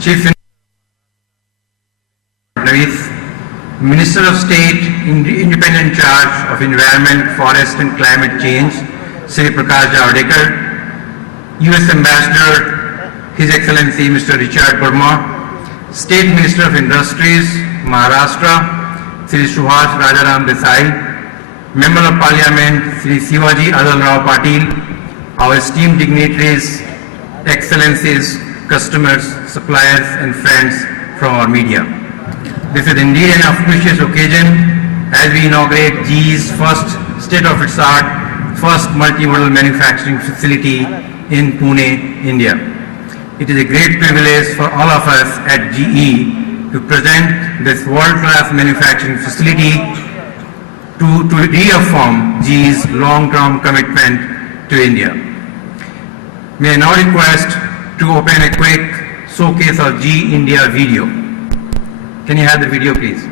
Chief Minister, Minister of State, Independent Charge of Environment, Forest and Climate Change, Shri Prakash Javadekar, U.S. Ambassador, His Excellency Mr. Richard Burma, State Minister of Industries, Maharashtra, Shri Subhash Rajaram Desai, Member of Parliament, Shri Shivaji Adal Rao Patil, our esteemed dignitaries, excellencies, customers, suppliers and friends from our media. This is indeed an auspicious occasion as we inaugurate GE's first state-of-its-art, first multimodal manufacturing facility in Pune, India. It is a great privilege for all of us at GE to present this world-class manufacturing facility to reaffirm GE's long-term commitment to India. May I now request to open a quick showcase of GE India video. Can you have the video, please?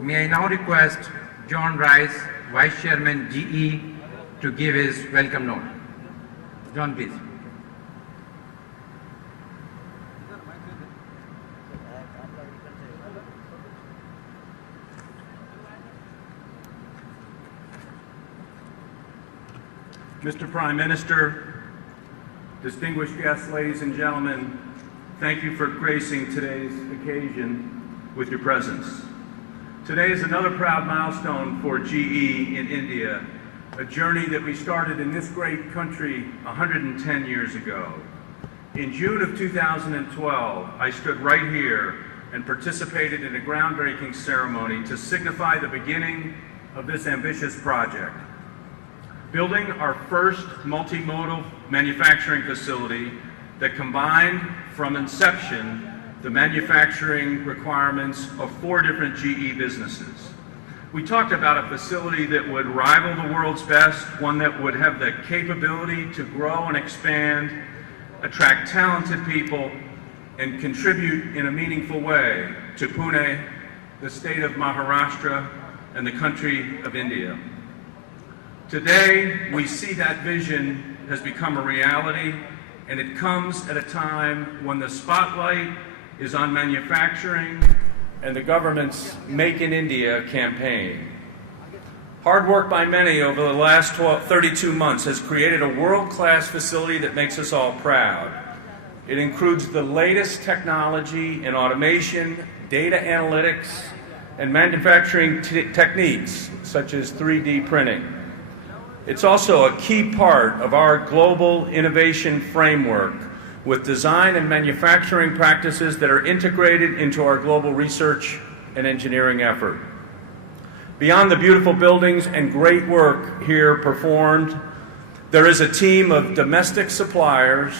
May I now request John Rice, Vice Chairman GE, to give his welcome note. John, please. Mr. Prime Minister, distinguished guests, ladies and gentlemen, thank you for gracing today's occasion with your presence. Today is another proud milestone for GE in India, a journey that we started in this great country 110 years ago. In June of 2012, I stood right here and participated in a groundbreaking ceremony to signify the beginning of this ambitious project. Building our first multimodal manufacturing facility that combined from inception the manufacturing requirements of 4 different GE businesses. We talked about a facility that would rival the world's best, one that would have the capability to grow and expand, attract talented people, and contribute in a meaningful way to Pune, the state of Maharashtra, and the country of India. Today, we see that vision has become a reality, and it comes at a time when the spotlight is on manufacturing and the government's Make in India campaign. Hard work by many over the last 32 months has created a world-class facility that makes us all proud. It includes the latest technology in automation, data analytics, and manufacturing techniques such as 3D printing. It's also a key part of our global innovation framework with design and manufacturing practices that are integrated into our global research and engineering effort. Beyond the beautiful buildings and great work here performed, there is a team of domestic suppliers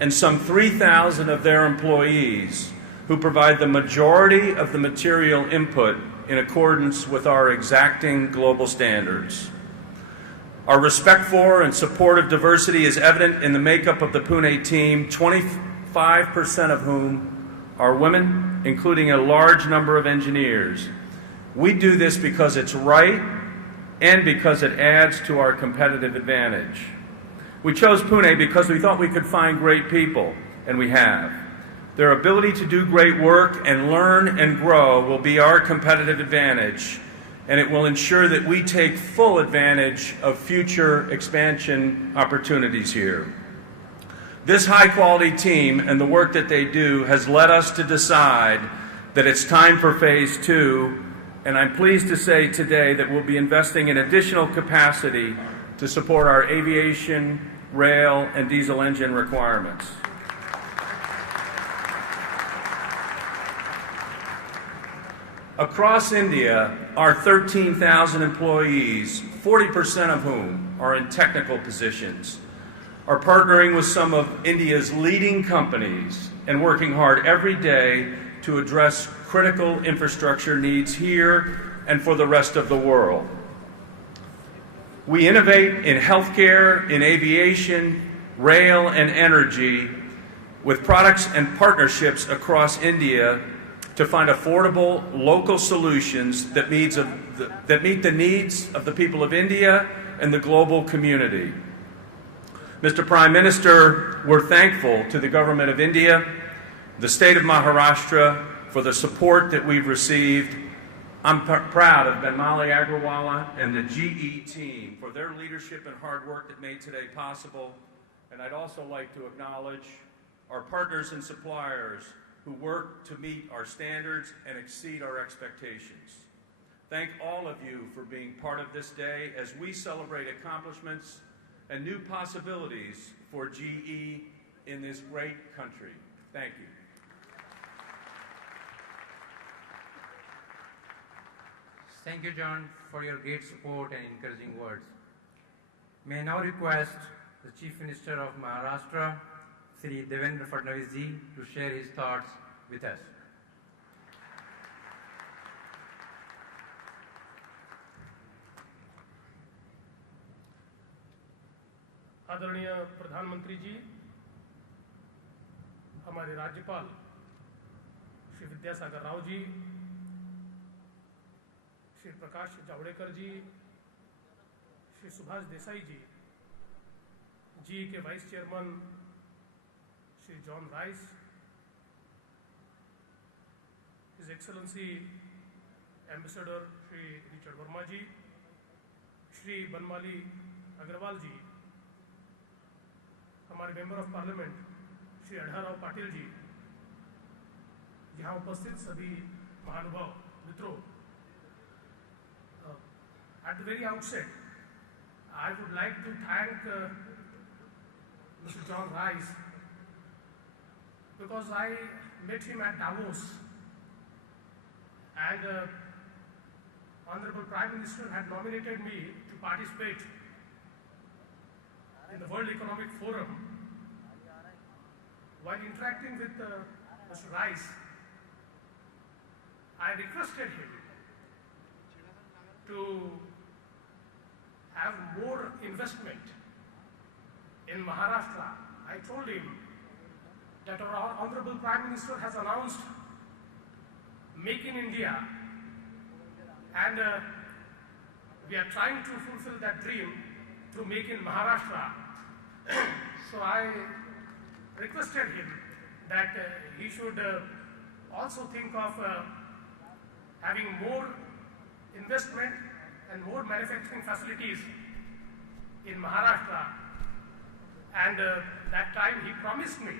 and some 3,000 of their employees who provide the majority of the material input in accordance with our exacting global standards. Our respect for and support of diversity is evident in the makeup of the Pune team, 25% of whom are women, including a large number of engineers. We do this because it's right and because it adds to our competitive advantage. We chose Pune because we thought we could find great people, and we have. Their ability to do great work and learn and grow will be our competitive advantage, and it will ensure that we take full advantage of future expansion opportunities here. This high-quality team and the work that they do has led us to decide that it's time for Phase 2, and I'm pleased to say today that we'll be investing in additional capacity to support our aviation, rail, and diesel engine requirements. Across India, our 13,000 employees, 40% of whom are in technical positions, are partnering with some of India's leading companies and working hard every day to address critical infrastructure needs here and for the rest of the world. We innovate in healthcare, in aviation, rail, and energy with products and partnerships across India to find affordable local solutions that meet the needs of the people of India and the global community. Mr. Prime Minister, we're thankful to the Government of India, the State of Maharashtra, for the support that we've received. I'm proud of Benmali Agrawala and the GE team for their leadership and hard work that made today possible. And I'd also like to acknowledge our partners and suppliers who work to meet our standards and exceed our expectations. Thank all of you for being part of this day as we celebrate accomplishments and new possibilities for GE in this great country. Thank you. Thank you, John, for your great support and encouraging words. May I now request the Chief Minister of Maharashtra, Shri Devendra Fadnavis ji, to share his thoughts with us. आदरणीय प्रधानमंत्री जी, हमारे राज्यपाल श्री विद्यासागर राव जी, श्री प्रकाश जावड़ेकर जी, Shri Subhash Desai ji, GE के vice chairman Shri John Rice, his excellency ambassador Shri Richard Verma ji, Shri Banmali Agrawal ji, हमारे member of parliament Shri Adhalrao Patil ji, यहाँ उपस्थित सभी महानुभाव मित्रों, at the very outset, I would like to thank Mr. John Rice because I met him at Davos and Honorable Prime Minister had nominated me to participate in the World Economic Forum. While interacting with Mr. Rice, I requested him to have more investment in Maharashtra. I told him that our Honorable Prime Minister has announced Make in India, and we are trying to fulfill that dream through Make in Maharashtra. So I requested him that he should also think of having more investment and more manufacturing facilities in Maharashtra. And that time he promised me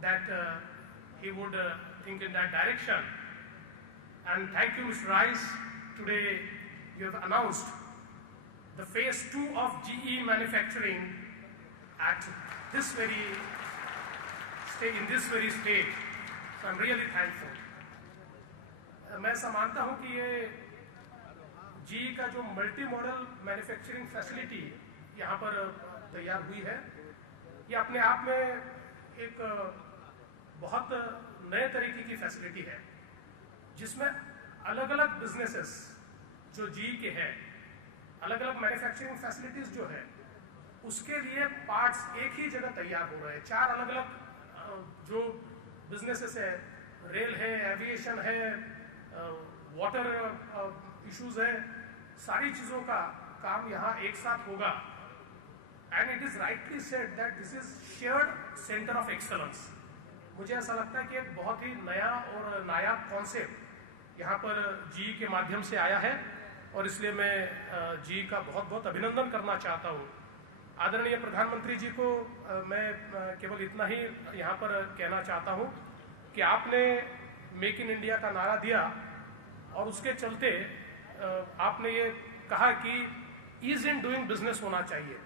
that he would think in that direction. And thank you, Mr. Rice. Today you have announced the phase 2 of GE manufacturing at this very stage, in this very stage. So I'm really thankful. मैं ऐसा मानता हूं कि ये GE का जो multi modal manufacturing facility यहाँ पर तैयार हुई है, ये अपने आप में एक बहुत नए तरीके की फैसिलिटी है, जिसमें अलग अलग बिजनेसेस जो GE के हैं, अलग अलग मैन्युफैक्चरिंग फैसिलिटीज जो है, उसके लिए पार्ट्स एक ही जगह तैयार हो रहे हैं। 4 अलग अलग जो बिजनेसेस है, रेल है, एविएशन है, वाटर इश्यूज है, सारी चीजों का काम यहाँ एक साथ होगा। And it is rightly said that this is shared centre of excellence. मुझे ऐसा लगता है कि एक बहुत ही नया और नायाब कॉन्सेप्ट यहाँ पर GE के माध्यम से आया है, और इसलिए मैं GE का बहुत बहुत अभिनंदन करना चाहता हूँ। आदरणीय प्रधानमंत्री जी को मैं केवल इतना ही यहाँ पर कहना चाहता हूँ कि आपने मेक इन इंडिया का नारा दिया, और उसके चलते आपने ये कहा कि ईज इन डूइंग बिजनेस होना चाहिए।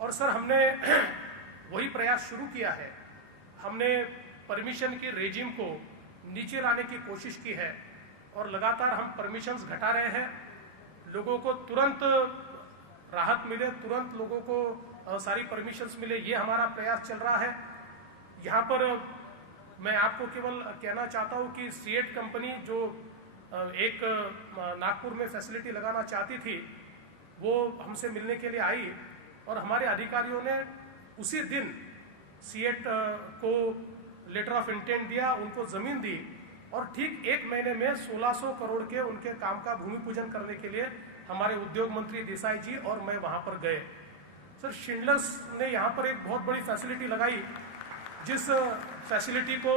और सर, हमने वही प्रयास शुरू किया है। हमने परमिशन की रेजिम को नीचे लाने की कोशिश की है, और लगातार हम परमिशंस घटा रहे हैं। लोगों को तुरंत राहत मिले, तुरंत लोगों को सारी परमिशंस मिले, ये हमारा प्रयास चल रहा है। यहाँ पर मैं आपको केवल कहना चाहता हूँ कि सीएट कंपनी जो एक नागपुर में फैसिलिटी लगाना चाहती थी, वो हमसे मिलने के लिए आई, और हमारे अधिकारियों ने उसी दिन सीएट को लेटर ऑफ इंटेंट दिया, उनको जमीन दी, और ठीक 1 महीने में 1600 करोड़ के उनके काम का भूमि पूजन करने के लिए हमारे उद्योग मंत्री देसाई जी और मैं वहां पर गए। सर, शिंडलर्स ने यहाँ पर एक बहुत बड़ी फैसिलिटी लगाई, जिस फैसिलिटी को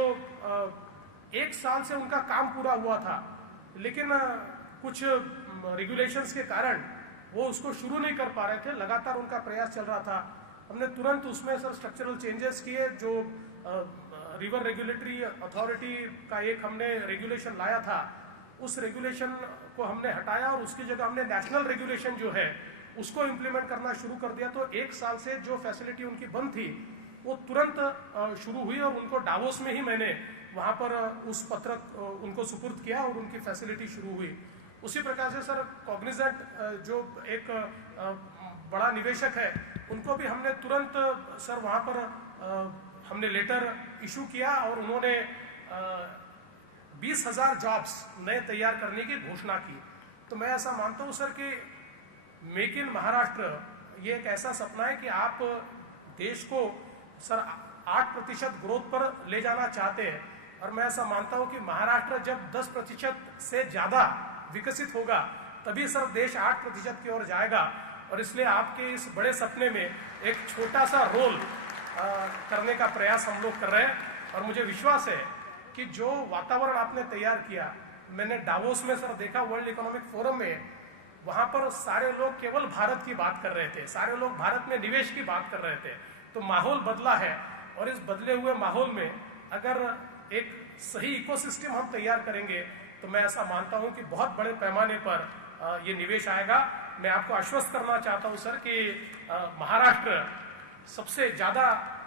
1 साल से उनका काम पूरा हुआ था, लेकिन कुछ रेगुलेशंस के कारण वो उसको शुरू नहीं कर पा रहे थे। लगातार उनका प्रयास चल रहा था। हमने तुरंत उसमें सर स्ट्रक्चरल चेंजेस किए। जो रिवर रेगुलेटरी अथॉरिटी का एक हमने रेगुलेशन लाया था, उस रेगुलेशन को हमने हटाया, और उसकी जगह हमने नेशनल रेगुलेशन जो है उसको इम्प्लीमेंट करना शुरू कर दिया। तो 1 साल से जो फैसिलिटी उनकी बंद थी, वो तुरंत शुरू हुई, और उनको डावोस में ही मैंने वहाँ पर उस पत्रक उनको सुपुर्द किया, और उनकी फैसिलिटी शुरू हुई। उसी प्रकार से सर, कॉग्निजेंट जो एक बड़ा निवेशक है, उनको भी हमने तुरंत सर वहाँ पर हमने लेटर इशू किया, और उन्होंने 20,000 जॉब्स नए तैयार करने की घोषणा की। तो मैं ऐसा मानता हूँ सर कि मेक इन महाराष्ट्र ये एक ऐसा सपना है कि आप देश को सर 8% ग्रोथ पर ले जाना चाहते हैं, और मैं ऐसा मानता हूँ कि महाराष्ट्र जब 10% से ज्यादा विकसित होगा, तभी सर देश 8% की ओर जाएगा। और इसलिए आपके इस बड़े सपने में एक छोटा सा रोल करने का प्रयास हम लोग कर रहे हैं। और मुझे विश्वास है कि जो वातावरण आपने तैयार किया, मैंने डावोस में सर देखा, वर्ल्ड इकोनॉमिक फोरम में, वहां पर सारे लोग केवल भारत की बात कर रहे थे, सारे लोग भारत में निवेश की बात कर रहे थे। तो माहौल बदला है, और इस बदले हुए माहौल में अगर एक सही इकोसिस्टम हम तैयार करेंगे, तो मैं ऐसा मानता हूं कि बहुत बड़े पैमाने पर ये निवेश आएगा। मैं आपको आश्वस्त करना चाहता हूं सर कि महाराष्ट्र सबसे ज्यादा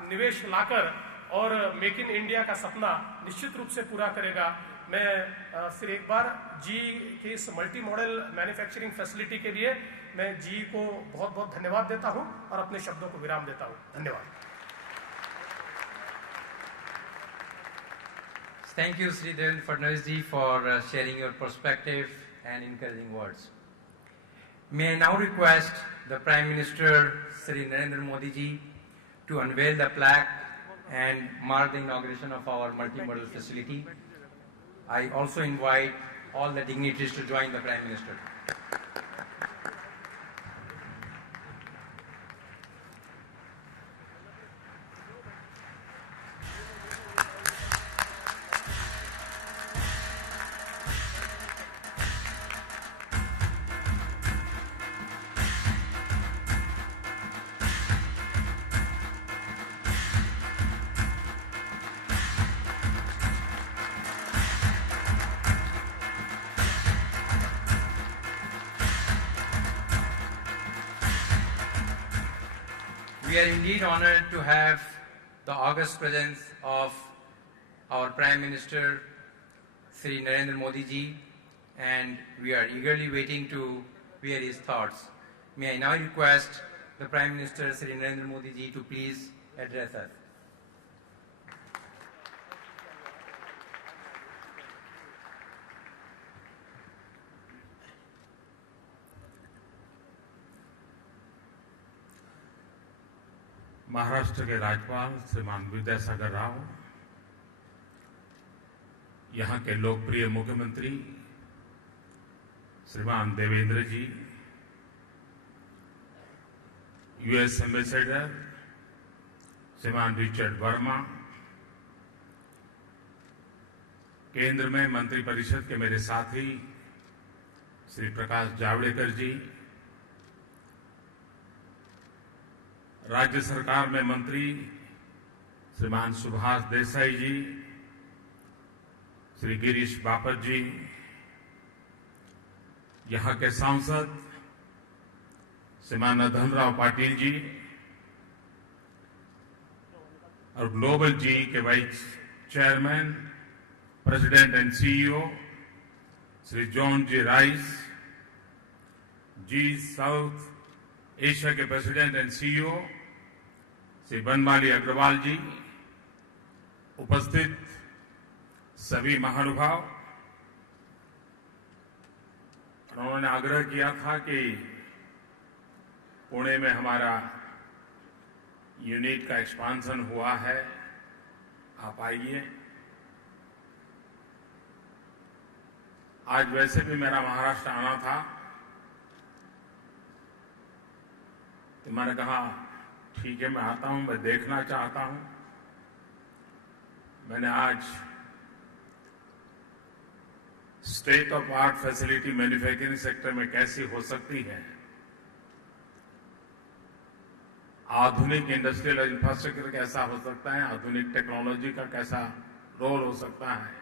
निवेश लाकर और मेक इन इंडिया का सपना निश्चित रूप से पूरा करेगा। मैं फिर एक बार जी के इस मल्टी मॉडल मैन्युफैक्चरिंग फैसिलिटी के लिए मैं जी को बहुत बहुत धन्यवाद देता हूं, और अपने शब्दों को विराम देता हूं। धन्यवाद। Thank you, Sri Devendra Fadnavis ji, for sharing your perspective and encouraging words. May I now request the Prime Minister, Sri Narendra Modi ji, to unveil the plaque and mark the inauguration of our multimodal facility. I also invite all the dignitaries to join the Prime Minister. We are indeed honored to have the august presence of our Prime Minister, Sri Narendra Modi ji, and we are eagerly waiting to hear his thoughts. May I now request the Prime Minister, Sri Narendra Modi ji, to please address us. Maharashtra के राज्यपाल श्रीमान विद्यासागर राव, यहाँ के लोकप्रिय मुख्यमंत्री श्रीमान देवेंद्र जी, US ambassador श्रीमान Richard Verma, केंद्र में मंत्रिपरिषद के मेरे साथी श्री प्रकाश जावड़ेकर जी, राज्य सरकार में मंत्री श्रीमान सुभाष देसाई जी, श्री गिरीश बापट जी, यहाँ के सांसद श्रीमान धनराव पाटिल जी और ग्लोबल जी के vice chairman, president and CEO Shri John ji Rice ji, South Asia के president and CEO Shri Banmali Agrawal ji, उपस्थित सभी महानुभाव, उन्होंने आग्रह किया था कि पुणे में हमारा यूनिट का एक्सपांशन हुआ है, आप आइए। आज वैसे भी मेरा महाराष्ट्र आना था, तो मैंने कहा ठीक है मैं आता हूं, मैं देखना चाहता हूं। मैंने आज state of art facility manufacturing sector में कैसी हो सकती है, आधुनिक इंडस्ट्रियल इंफ्रास्ट्रक्चर कैसा हो सकता है, आधुनिक टेक्नोलॉजी का कैसा रोल हो सकता है,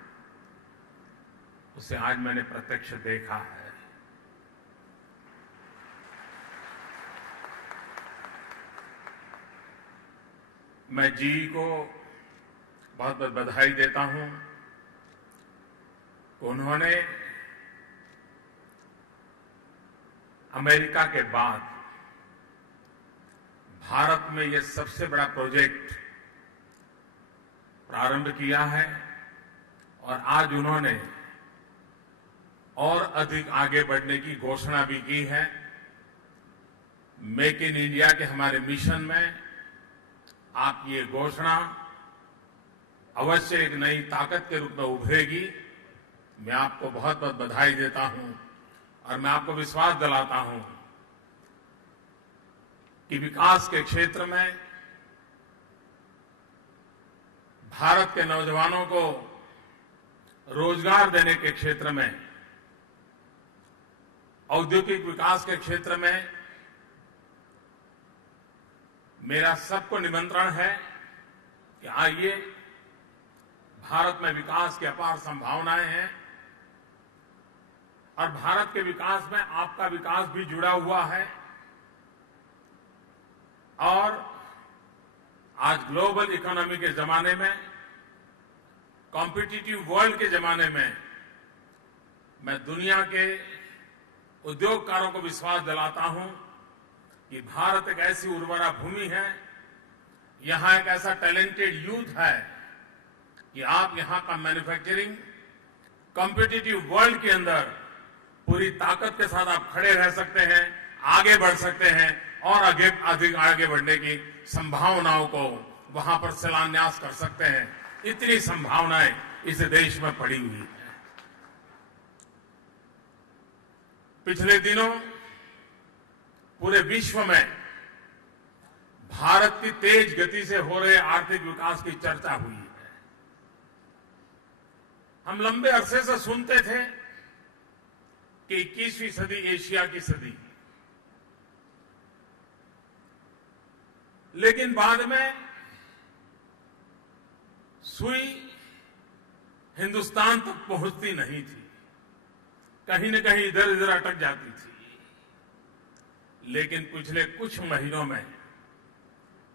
उसे आज मैंने प्रत्यक्ष देखा है। मैं जी को बहुत बहुत बधाई देता हूं। उन्होंने अमेरिका के बाद भारत में यह सबसे बड़ा प्रोजेक्ट प्रारंभ किया है और आज उन्होंने और अधिक आगे बढ़ने की घोषणा भी की है। मेक इन इंडिया के हमारे मिशन में आपकी ये घोषणा अवश्य एक नई ताकत के रूप में उभरेगी। मैं आपको बहुत बहुत बधाई देता हूं और मैं आपको विश्वास दिलाता हूं कि विकास के क्षेत्र में भारत के नौजवानों को रोजगार देने के क्षेत्र में, औद्योगिक विकास के क्षेत्र में मेरा सबको निमंत्रण है कि आइए, भारत में विकास की अपार संभावनाएं हैं और भारत के विकास में आपका विकास भी जुड़ा हुआ है। और आज ग्लोबल इकोनॉमी के जमाने में, कॉम्पिटिटिव वर्ल्ड के जमाने में, मैं दुनिया के उद्योगकारों को विश्वास दिलाता हूं कि भारत एक ऐसी उर्वरा भूमि है, यहां एक ऐसा टैलेंटेड यूथ है कि आप यहां का मैन्युफैक्चरिंग कॉम्पिटिटिव वर्ल्ड के अंदर पूरी ताकत के साथ आप खड़े रह सकते हैं, आगे बढ़ सकते हैं और अधिक आगे बढ़ने की संभावनाओं को वहां पर शिलान्यास कर सकते हैं। इतनी संभावनाएं इस देश में पड़ी हुई है। पिछले दिनों पूरे विश्व में भारत की तेज गति से हो रहे आर्थिक विकास की चर्चा हुई है। हम लंबे अरसे से सुनते थे कि 21वीं सदी एशिया की सदी, लेकिन बाद में सुई हिंदुस्तान तक पहुंचती नहीं थी, कहीं न कहीं इधर उधर अटक जाती थी। लेकिन पिछले कुछ महीनों में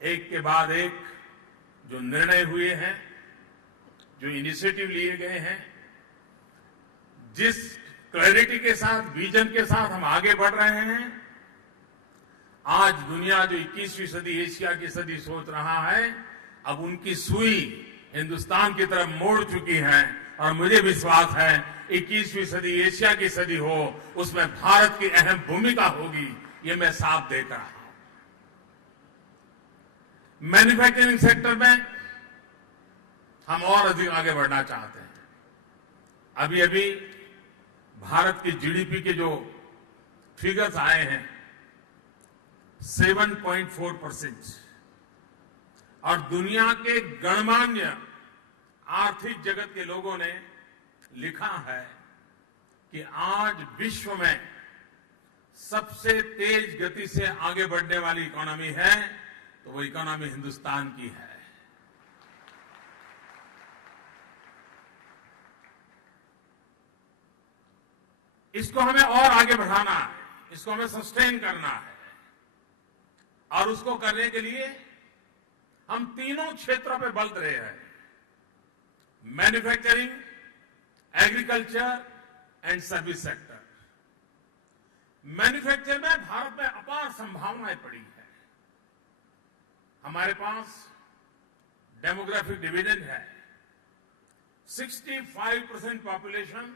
एक के बाद एक जो निर्णय हुए हैं, जो इनिशिएटिव लिए गए हैं, जिस क्लैरिटी के साथ, विजन के साथ हम आगे बढ़ रहे हैं, आज दुनिया जो 21वीं सदी एशिया की सदी सोच रहा है, अब उनकी सुई हिंदुस्तान की तरफ मोड़ चुकी है और मुझे विश्वास है 21वीं सदी एशिया की सदी हो, उसमें भारत की अहम भूमिका होगी, ये मैं साफ देख रहा हूं। मैन्युफैक्चरिंग सेक्टर में हम और अधिक आगे बढ़ना चाहते हैं। अभी अभी भारत की जीडीपी के जो फिगर्स आए हैं 7.4% और दुनिया के गणमान्य आर्थिक जगत के लोगों ने लिखा है कि आज विश्व में सबसे तेज गति से आगे बढ़ने वाली इकोनॉमी है तो वो इकोनॉमी हिंदुस्तान की है। इसको हमें और आगे बढ़ाना है, इसको हमें सस्टेन करना है और उसको करने के लिए हम तीनों क्षेत्रों पे बल दे रहे हैं, manufacturing, agriculture and service sector. Manufacture में भारत में अपार संभावनाएं पड़ी है। हमारे पास डेमोग्राफिक डिविडेंड है, 65% पॉपुलेशन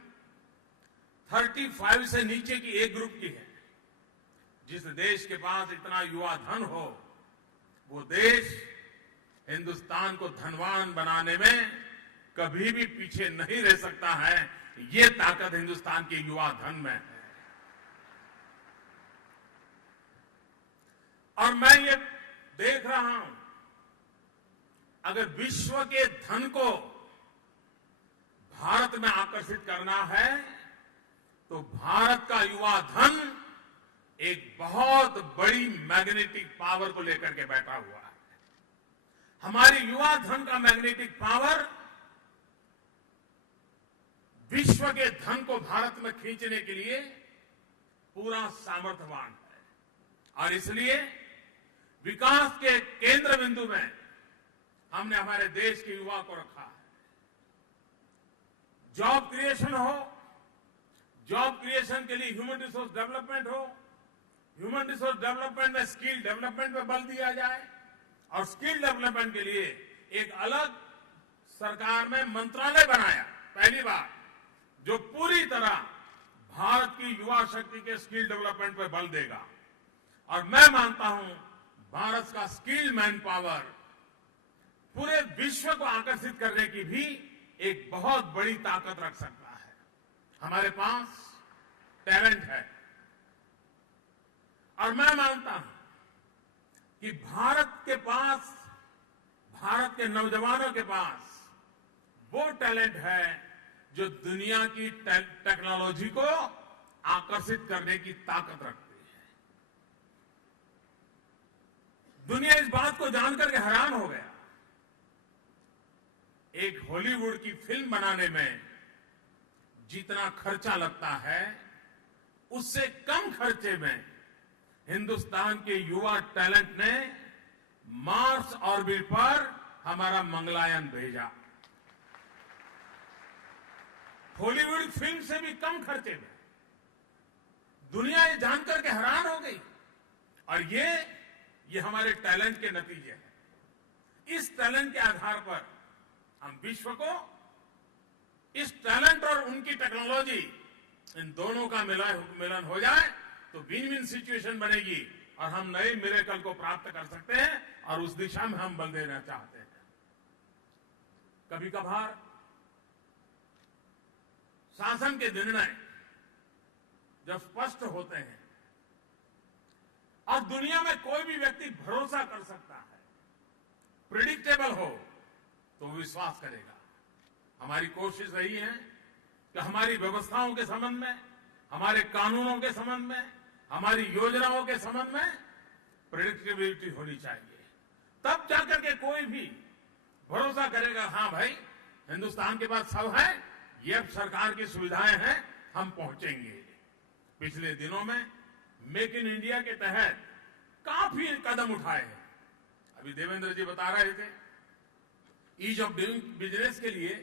35 से नीचे की एक ग्रुप की है। जिस देश के पास इतना युवा धन हो, वो देश हिंदुस्तान को धनवान बनाने में कभी भी पीछे नहीं रह सकता है। ये ताकत हिंदुस्तान के युवा धन में है। और मैं ये देख रहा हूं, अगर विश्व के धन को भारत में आकर्षित करना है तो भारत का युवा धन एक बहुत बड़ी मैग्नेटिक पावर को लेकर के बैठा हुआ है। हमारी युवा धन का मैग्नेटिक पावर विश्व के धन को भारत में खींचने के लिए पूरा सामर्थ्यवान है और इसलिए विकास के केंद्र बिंदु में हमने हमारे देश के युवा को रखा है। जॉब क्रिएशन हो, जॉब क्रिएशन के लिए ह्यूमन रिसोर्स डेवलपमेंट हो, ह्यूमन रिसोर्स डेवलपमेंट में स्किल डेवलपमेंट पे बल दिया जाए और स्किल डेवलपमेंट के लिए एक अलग सरकार में मंत्रालय बनाया पहली बार, जो पूरी तरह भारत की युवा शक्ति के स्किल डेवलपमेंट पे बल देगा। और मैं मानता हूं भारत का स्किल मैन पावर पूरे विश्व को आकर्षित करने की भी एक बहुत बड़ी ताकत रख सकता है। हमारे पास टैलेंट है और मैं मानता हूं कि भारत के नौजवानों के पास वो टैलेंट है जो दुनिया की टेक्नोलॉजी को आकर्षित करने की ताकत रखती है। दुनिया इस बात को जानकर के हैरान हो गया। एक हॉलीवुड की फिल्म बनाने में जितना खर्चा लगता है, उससे कम खर्चे में हिंदुस्तान के युवा टैलेंट ने मार्स ऑर्बिट पर हमारा मंगलयान भेजा। हॉलीवुड फिल्म से भी कम खर्चे में। दुनिया ये जानकर के हैरान हो गई और ये हमारे टैलेंट के नतीजे हैं। इस टैलेंट के आधार पर हम विश्व को इस टैलेंट और उनकी टेक्नोलॉजी, इन दोनों का मिलन हो जाए तो विन विन सिचुएशन बनेगी और हम नए मिरेकल को प्राप्त कर सकते हैं और उस दिशा में हम बल देना चाहते हैं। कभी कभार शासन के निर्णय जब स्पष्ट होते हैं और दुनिया में कोई भी व्यक्ति भरोसा कर सकता है, प्रिडिक्टेबल हो, तो विश्वास करेगा। हमारी कोशिश रही है कि हमारी व्यवस्थाओं के संबंध में, हमारे कानूनों के संबंध में, हमारी योजनाओं के संबंध में प्रेडिक्टेबिलिटी होनी चाहिए। तब जाकर के कोई भी भरोसा करेगा, हाँ भाई हिंदुस्तान के पास सब है, ये अब सरकार की सुविधाएं हैं, हम पहुंचेंगे। पिछले दिनों में मेक इन इंडिया के तहत काफी कदम उठाए हैं। अभी देवेंद्र जी बता रहे थे, ईज ऑफ डूइंग बिजनेस के लिए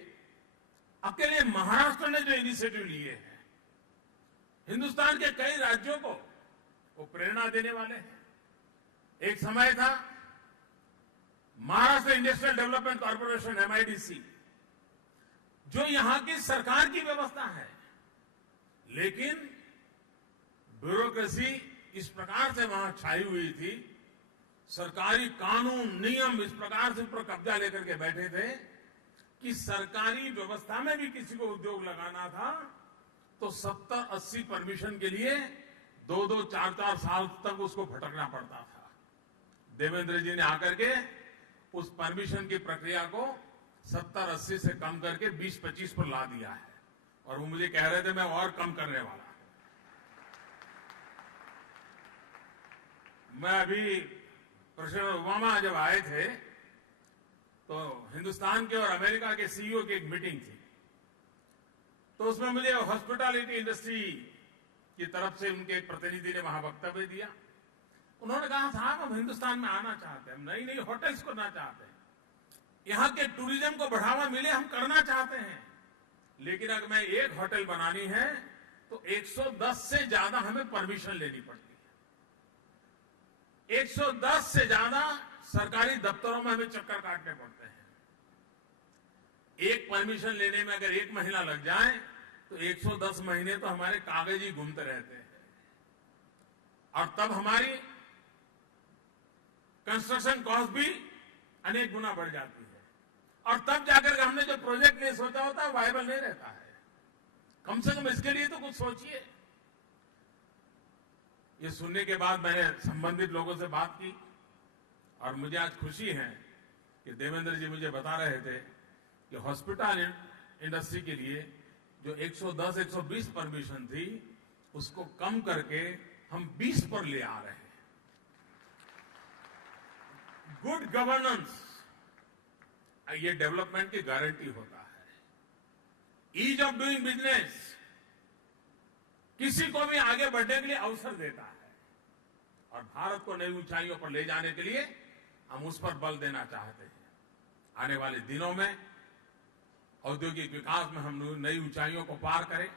अकेले महाराष्ट्र ने जो इनिशिएटिव लिए हैं, हिंदुस्तान के कई राज्यों को वो प्रेरणा देने वाले हैं। एक समय था Maharashtra industrial development corporation MIDC, जो यहां की सरकार की व्यवस्था है, लेकिन ब्यूरोक्रेसी इस प्रकार से वहां छाई हुई थी, सरकारी कानून नियम इस प्रकार से ऊपर कब्जा लेकर के बैठे थे कि सरकारी व्यवस्था में भी किसी को उद्योग लगाना था तो 70-80 परमिशन के लिए 2-2, 4-4 साल तक उसको भटकना पड़ता था। देवेंद्र जी ने आकर के उस परमिशन की प्रक्रिया को 70-80 से कम करके 20-25 पर ला दिया है, और वो मुझे कह रहे थे मैं और कम करने वाला। मैं अभी प्रेसिडेंट ओबामा जब आए थे तो हिंदुस्तान के और अमेरिका के CEO की एक मीटिंग थी, तो उसमें मुझे हॉस्पिटैलिटी इंडस्ट्री की तरफ से उनके एक प्रतिनिधि ने वहां वक्तव्य दिया। उन्होंने कहा साहब हम हिंदुस्तान में आना चाहते हैं, हम नई नई होटल्स करना चाहते हैं, यहां के टूरिज्म को बढ़ावा मिले हम करना चाहते हैं, लेकिन अगर मैं एक होटल बनानी है तो 110 से ज्यादा हमें परमिशन लेनी पड़ती है। 110 से ज्यादा सरकारी दफ्तरों में हमें चक्कर काटने पड़ते हैं। एक परमिशन लेने में अगर 1 महीना लग जाए तो 110 महीने तो हमारे कागज ही घूमते रहते हैं, और तब हमारी कंस्ट्रक्शन कॉस्ट भी अनेक गुना बढ़ जाती है, और तब जाकर हमने जो प्रोजेक्ट नहीं सोचा होता है वायबल नहीं रहता है। कम से कम इसके लिए तो कुछ सोचिए। ये सुनने के बाद मैंने संबंधित लोगों से बात की, और मुझे आज खुशी है कि देवेंद्र जी मुझे बता रहे थे कि हॉस्पिटल इंडस्ट्री के लिए जो 110-120 परमिशन थी उसको कम करके हम 20 पर ले आ रहे हैं। गुड गवर्नेंस ये डेवलपमेंट की गारंटी होता है। ईज ऑफ डूइंग बिजनेस किसी को भी आगे बढ़ने के लिए अवसर देता है, और भारत को नई ऊंचाइयों पर ले जाने के लिए हम उस पर बल देना चाहते हैं। आने वाले दिनों में औद्योगिक विकास में हम नई ऊंचाइयों को पार करें।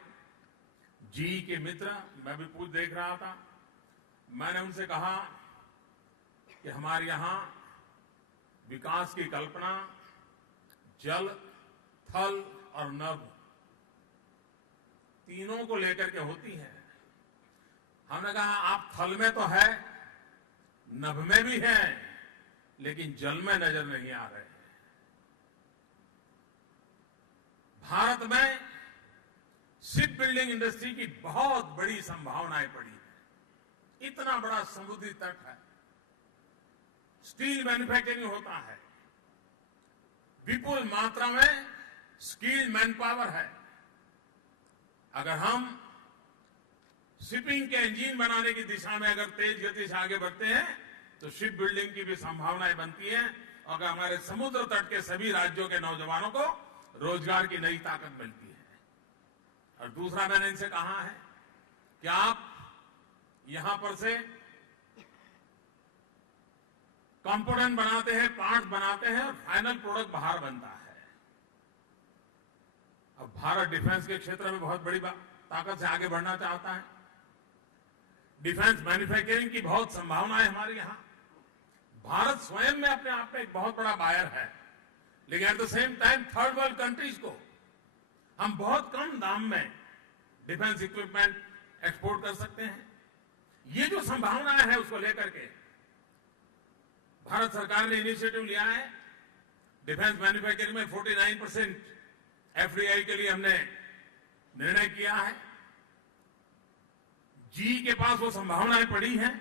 GE के मित्र, मैं भी पूछ देख रहा था, मैंने उनसे कहा कि हमारे यहां विकास की कल्पना जल, थल और नभ तीनों को लेकर के होती है। हमने कहा आप थल में तो है, नभ में भी है, लेकिन जल में नजर नहीं आ रहे हैं। भारत में शिप बिल्डिंग इंडस्ट्री की बहुत बड़ी संभावनाएं पड़ी है। इतना बड़ा समुद्री तट है, स्टील मैन्युफैक्चरिंग होता है, विपुल मात्रा में स्किल्ड मैन पावर है। अगर हम शिपिंग के इंजन बनाने की दिशा में अगर तेज गति से आगे बढ़ते हैं तो शिप बिल्डिंग की भी संभावनाएं बनती हैं, और हमारे समुद्र तट के सभी राज्यों के नौजवानों को रोजगार की नई ताकत मिलती है। और दूसरा मैंने इनसे कहा है कि आप यहां पर से कंपोनेंट बनाते हैं, पार्ट बनाते हैं, और फाइनल प्रोडक्ट बाहर बनता है। अब भारत डिफेंस के क्षेत्र में बहुत बड़ी ताकत से आगे बढ़ना चाहता है। डिफेंस मैन्युफैक्चरिंग की बहुत संभावना है हमारे यहां। भारत स्वयं में अपने आप में एक बहुत बड़ा बायर है, लेकिन at the same time third world countries को हम बहुत कम दाम में डिफेंस इक्विपमेंट एक्सपोर्ट कर सकते हैं। ये जो संभावना है उसको लेकर के भारत सरकार ने इनिशिएटिव लिया है। डिफेंस मैन्युफैक्चरिंग में 49% FDI के लिए हमने निर्णय किया है। GE के पास वो संभावनाएं पड़ी हैं,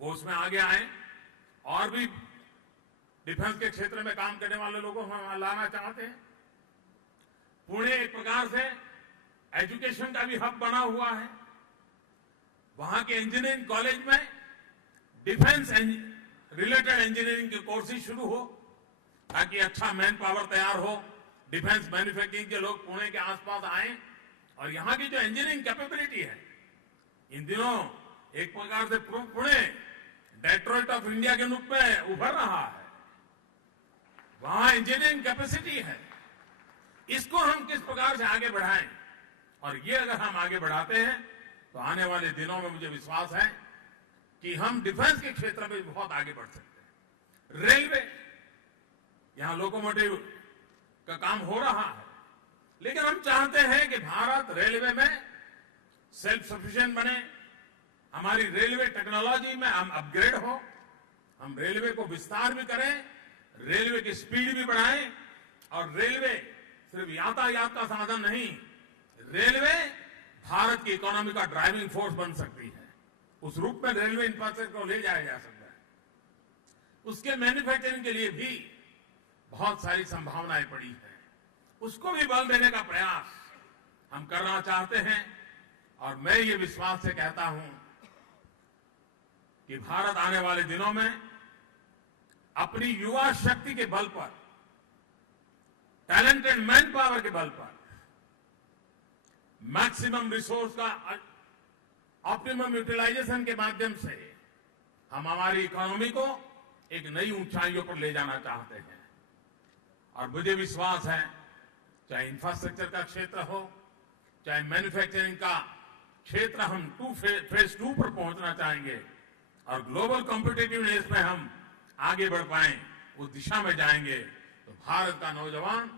वो उसमें आगे आए, और भी डिफेंस के क्षेत्र में काम करने वाले लोगों को हम लाना चाहते हैं। पुणे एक प्रकार से एजुकेशन का भी हब बना हुआ है। वहां के इंजीनियरिंग कॉलेज में डिफेंस रिलेटेड इंजीनियरिंग के कोर्सेज शुरू हो, ताकि अच्छा मैन पावर तैयार हो, डिफेंस मैन्युफैक्चरिंग के लोग पुणे के आसपास आए, और यहां की जो इंजीनियरिंग कैपेबिलिटी है, इन दिनों एक प्रकार से पुणे डेट्रॉइट ऑफ इंडिया के रूप में उभर रहा है। वहां इंजीनियरिंग कैपेसिटी है। इसको हम किस प्रकार से आगे बढ़ाएं, और ये अगर हम आगे बढ़ाते हैं तो आने वाले दिनों में मुझे विश्वास है कि हम डिफेंस के क्षेत्र में बहुत आगे बढ़ सकते हैं। रेलवे, यहां लोकोमोटिव का काम हो रहा है, लेकिन हम चाहते हैं कि भारत रेलवे में सेल्फ सफिशिएंट बने, हमारी रेलवे टेक्नोलॉजी में हम अपग्रेड हो, हम रेलवे को विस्तार भी करें, रेलवे की स्पीड भी बढ़ाएं, और रेलवे सिर्फ यातायात का साधन नहीं, रेलवे भारत की इकोनॉमी का ड्राइविंग फोर्स बन सकती है। उस रूप में रेलवे इंफ्रास्ट्रक्चर को ले जाया जा सकता है। उसके मैन्युफैक्चरिंग के लिए भी बहुत सारी संभावनाएं पड़ी हैं, उसको भी बल देने का प्रयास हम करना चाहते हैं। और मैं ये विश्वास से कहता हूं कि भारत आने वाले दिनों में अपनी युवा शक्ति के बल पर, टैलेंटेड मैन पावर के बल पर, मैक्सिमम रिसोर्स का ऑप्टिमम यूटिलाइजेशन के माध्यम से हम हमारी इकोनॉमी को एक नई ऊंचाइयों पर ले जाना चाहते हैं। और मुझे विश्वास है, चाहे इंफ्रास्ट्रक्चर का क्षेत्र हो, चाहे मैन्युफैक्चरिंग का क्षेत्र, हम फेज 2 पर पहुंचना चाहेंगे और ग्लोबल कॉम्पिटिटिवनेस में हम आगे बढ़ पाए, उस दिशा में जाएंगे तो भारत का नौजवान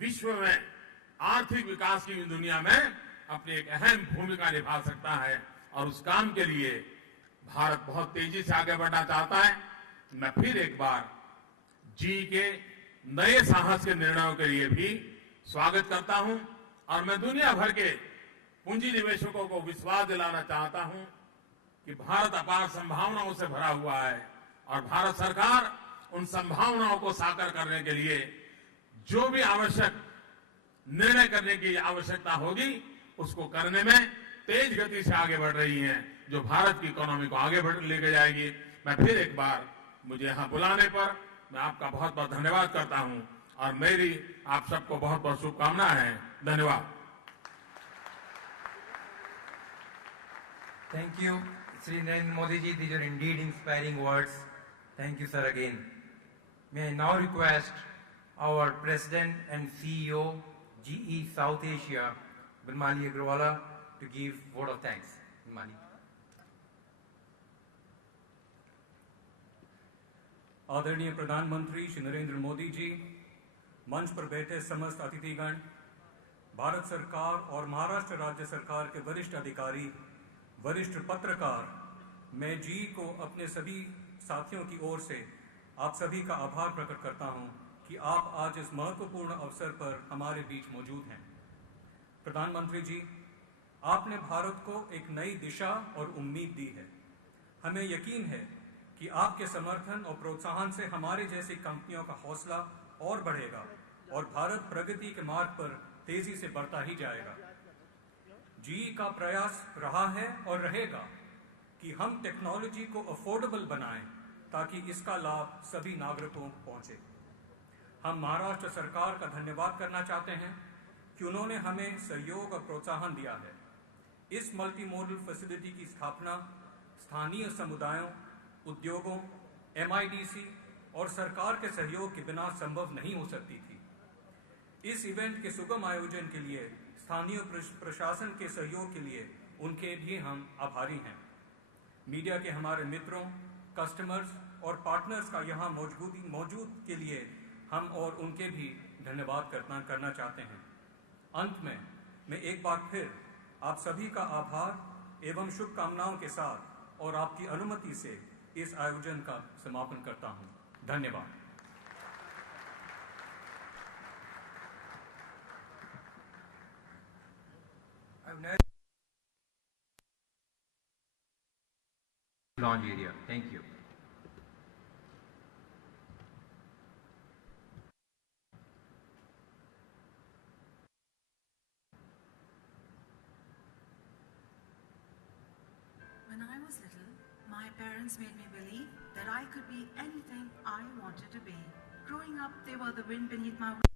विश्व में आर्थिक विकास की दुनिया में अपनी एक अहम भूमिका निभा सकता है। और उस काम के लिए भारत बहुत तेजी से आगे बढ़ना चाहता है। मैं फिर एक बार जी के नए साहस के निर्णयों के लिए भी स्वागत करता हूं, और मैं दुनिया भर के पूंजी निवेशकों को विश्वास दिलाना चाहता हूं कि भारत अपार संभावनाओं से भरा हुआ है, और भारत सरकार उन संभावनाओं को साकार करने के लिए जो भी आवश्यक निर्णय करने की आवश्यकता होगी, उसको करने में तेज गति से आगे बढ़ रही है, जो भारत की इकोनॉमी को आगे लेके जाएगी। मैं फिर एक बार, मुझे यहां बुलाने पर मैं आपका बहुत बहुत धन्यवाद करता हूं, और मेरी आप सबको बहुत बहुत शुभकामनाएं हैं। धन्यवाद। Thank you, Sri Narendra Modi ji. These are indeed inspiring words. Thank you, sir, again. May I now request our President and CEO, GE South Asia, Banmali Agrawala, to give vote of thanks. Banmali. आदरणीय प्रधानमंत्री श्री नरेंद्र मोदी जी, मंच पर बैठे समस्त अतिथिगण, भारत सरकार और महाराष्ट्र राज्य सरकार के वरिष्ठ अधिकारी, वरिष्ठ पत्रकार, मैं जी को अपने सभी साथियों की ओर से आप सभी का आभार प्रकट करता हूं कि आप आज इस महत्वपूर्ण अवसर पर हमारे बीच मौजूद हैं। प्रधानमंत्री जी, आपने भारत को एक नई दिशा और उम्मीद दी है। हमें यकीन है कि आपके समर्थन और प्रोत्साहन से हमारे जैसी कंपनियों का हौसला और बढ़ेगा और भारत प्रगति के मार्ग पर तेजी से बढ़ता ही जाएगा। जीई का प्रयास रहा है और रहेगा कि हम टेक्नोलॉजी को अफोर्डेबल बनाएं ताकि इसका लाभ सभी नागरिकों को पहुंचे। हम महाराष्ट्र सरकार का धन्यवाद करना चाहते हैं कि उन्होंने हमें सहयोग और प्रोत्साहन दिया है। इस मल्टी मॉडल फैसिलिटी की स्थापना स्थानीय समुदायों, उद्योगों, MIDC और सरकार के सहयोग के बिना संभव नहीं हो सकती थी। इस इवेंट के सुगम आयोजन के लिए स्थानीय प्रशासन के सहयोग के लिए उनके भी हम आभारी हैं। मीडिया के हमारे मित्रों, कस्टमर्स और पार्टनर्स का यहाँ मौजूद के लिए हम और उनके भी धन्यवाद करना चाहते हैं। अंत में मैं एक बार फिर आप सभी का आभार एवं शुभकामनाओं के साथ और आपकी अनुमति से इस आयोजन का समापन करता हूं। धन्यवाद। Launch area. Thank you. When I was little, my parents made me believe that I could be anything I wanted to be. Growing up, they were the wind beneath my wings.